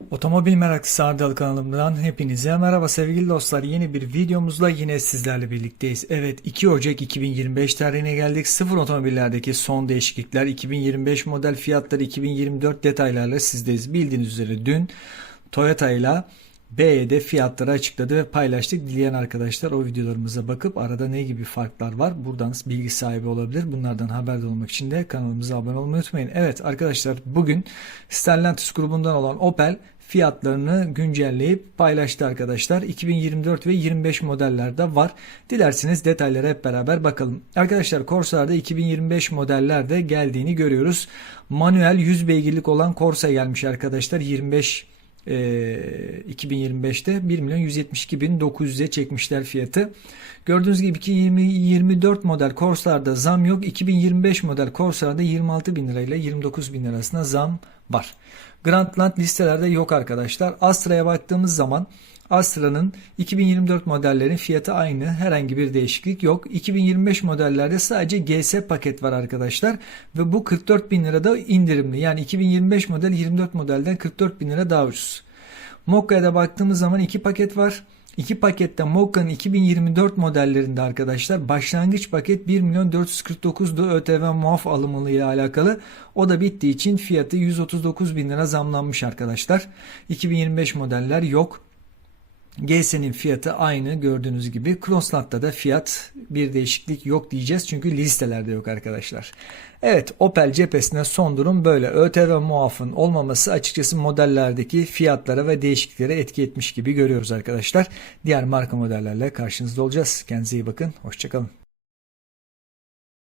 Otomobil meraklısı Ardal kanalımdan hepinize merhaba sevgili dostlar. Yeni bir videomuzla yine sizlerle birlikteyiz. Evet 2 Ocak 2025 tarihine geldik. Sıfır otomobillerdeki son değişiklikler 2025 model fiyatları 2024 detaylarla sizdeyiz. Bildiğiniz üzere dün Toyota ile BYD fiyatları açıkladı ve paylaştık. Dileyen arkadaşlar o videolarımıza bakıp arada ne gibi farklar var buradan bilgi sahibi olabilir. Bunlardan haberdar olmak için de kanalımıza abone olmayı unutmayın. Evet arkadaşlar bugün Stellantis grubundan olan Opel fiyatlarını güncelleyip paylaştı arkadaşlar. 2024 ve 25 modellerde var. Dilerseniz detaylara hep beraber bakalım. Arkadaşlar Corsa'da 2025 modellerde geldiğini görüyoruz. Manuel 100 beygirlik olan Corsa gelmiş arkadaşlar. 25 e, 2025'te 1 milyon 172 bin 900'e çekmişler fiyatı. Gördüğünüz gibi 2024 model Corsa'larda zam yok. 2025 model Corsa'larda 26 bin lirayla 29 bin arasında zam var. Grandland listelerde yok arkadaşlar. Astra'ya baktığımız zaman Astra'nın 2024 modellerin fiyatı aynı. Herhangi bir değişiklik yok. 2025 modellerde sadece GS paket var arkadaşlar. Ve bu 44 bin lirada indirimli. Yani 2025 model 24 modelden 44 bin lira daha ucuz. Mokka'ya da baktığımız zaman iki paket var. İki pakette Mokka'nın 2024 modellerinde arkadaşlar başlangıç paket 1 milyon 449'du ÖTV muaf alımı ile alakalı. O da bittiği için fiyatı 139 bin lira zamlanmış arkadaşlar. 2025 modeller yok. GS'nin fiyatı aynı gördüğünüz gibi. Crossland'da da fiyat bir değişiklik yok diyeceğiz. Çünkü listelerde yok arkadaşlar. Evet Opel cephesine son durum böyle. ÖTV muafın olmaması açıkçası modellerdeki fiyatlara ve değişikliklere etki etmiş gibi görüyoruz arkadaşlar. Diğer marka modellerle karşınızda olacağız. Kendinize iyi bakın. Hoşçakalın.